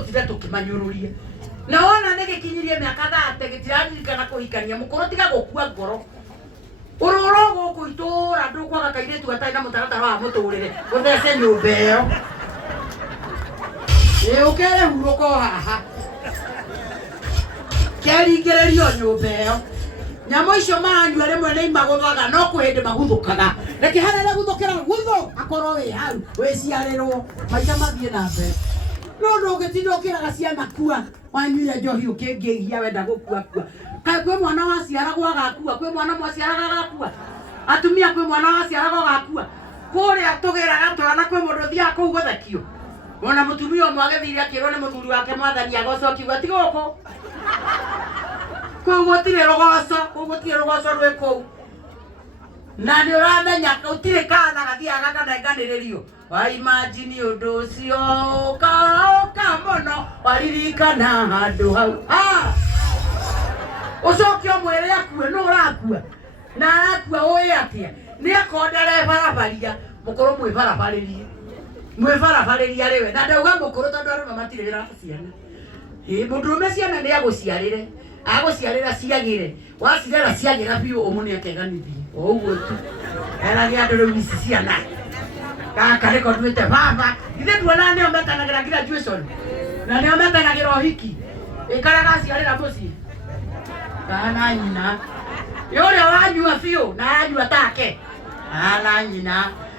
tutire tukimanyururia na wona nigikinyirie miaka 30 gitirandirikana kuhikania mukoro tiga gukua ngoro uroro guku itura ndukwaga kairitu gatai na mutaratara wa muturire uthece nyumba iyo ukere huruko haha keringererio nyumba iyo nyamo icio maranyua rimwe ni imaguthaga no kuhindi maguthukaga reke harere guthukira guthu akorwo wi hau wiciarirwo maisha mathie na mbere no ndũngĩtinda ũkĩraga ciana kua wanyuire njohi ũkĩngĩgia wenda gũkua kua kaĩ kwĩ mwana waciaragwo agakua kwĩ mwana mwaciaraga agakua atumia kwĩ mwana waciaragwo agakua kũrĩa tũgĩraga twana kwĩ mũndũ ũthiaga kũu gũthekio ona mũtumia ũmwe agĩthire akĩrwo nĩ mũthuri wake mwathani agoco kiuga ti gũkũ kũu gũtirĩ rũgoco rwĩ kũu na nĩ ũramenya gũtirĩ kana gathiaga kanenganĩrĩrio waimagine ũndũ ũcio ũkaũka mũno waririkana handũ hau ũcoke ũmwĩre akue nũ ũrakua na arakua ũĩ atĩa nĩ akondere barabaria mũkorwo mwĩbarabarĩria rĩwe na ndauga mũkũrũ tondũ arũme matirĩ wĩra ciana mũndũrũme ciana nĩ agũciarĩra ciagĩre wacirera ciagĩra biũ ũmũnĩ akeganithie o ũguo tu eragia andũ rĩu ici ciana kaka nĩko nduĩte baba ithe nduona nĩo metanagĩra graduation na nĩo metanagĩra ũhiki ĩkaraga aciarĩra mũciĩ kana nyina yũrĩa wanyua biũ na aranyua take kana nyina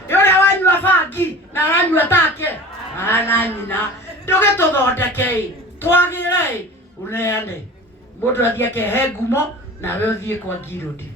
yũrĩa wanyua bangi na aranyua take kana nyina ndũgĩtũthondeke twagĩre uneane mũndũ athiĩ akehe ngumo nawe ũthiĩ kwa ngirũndi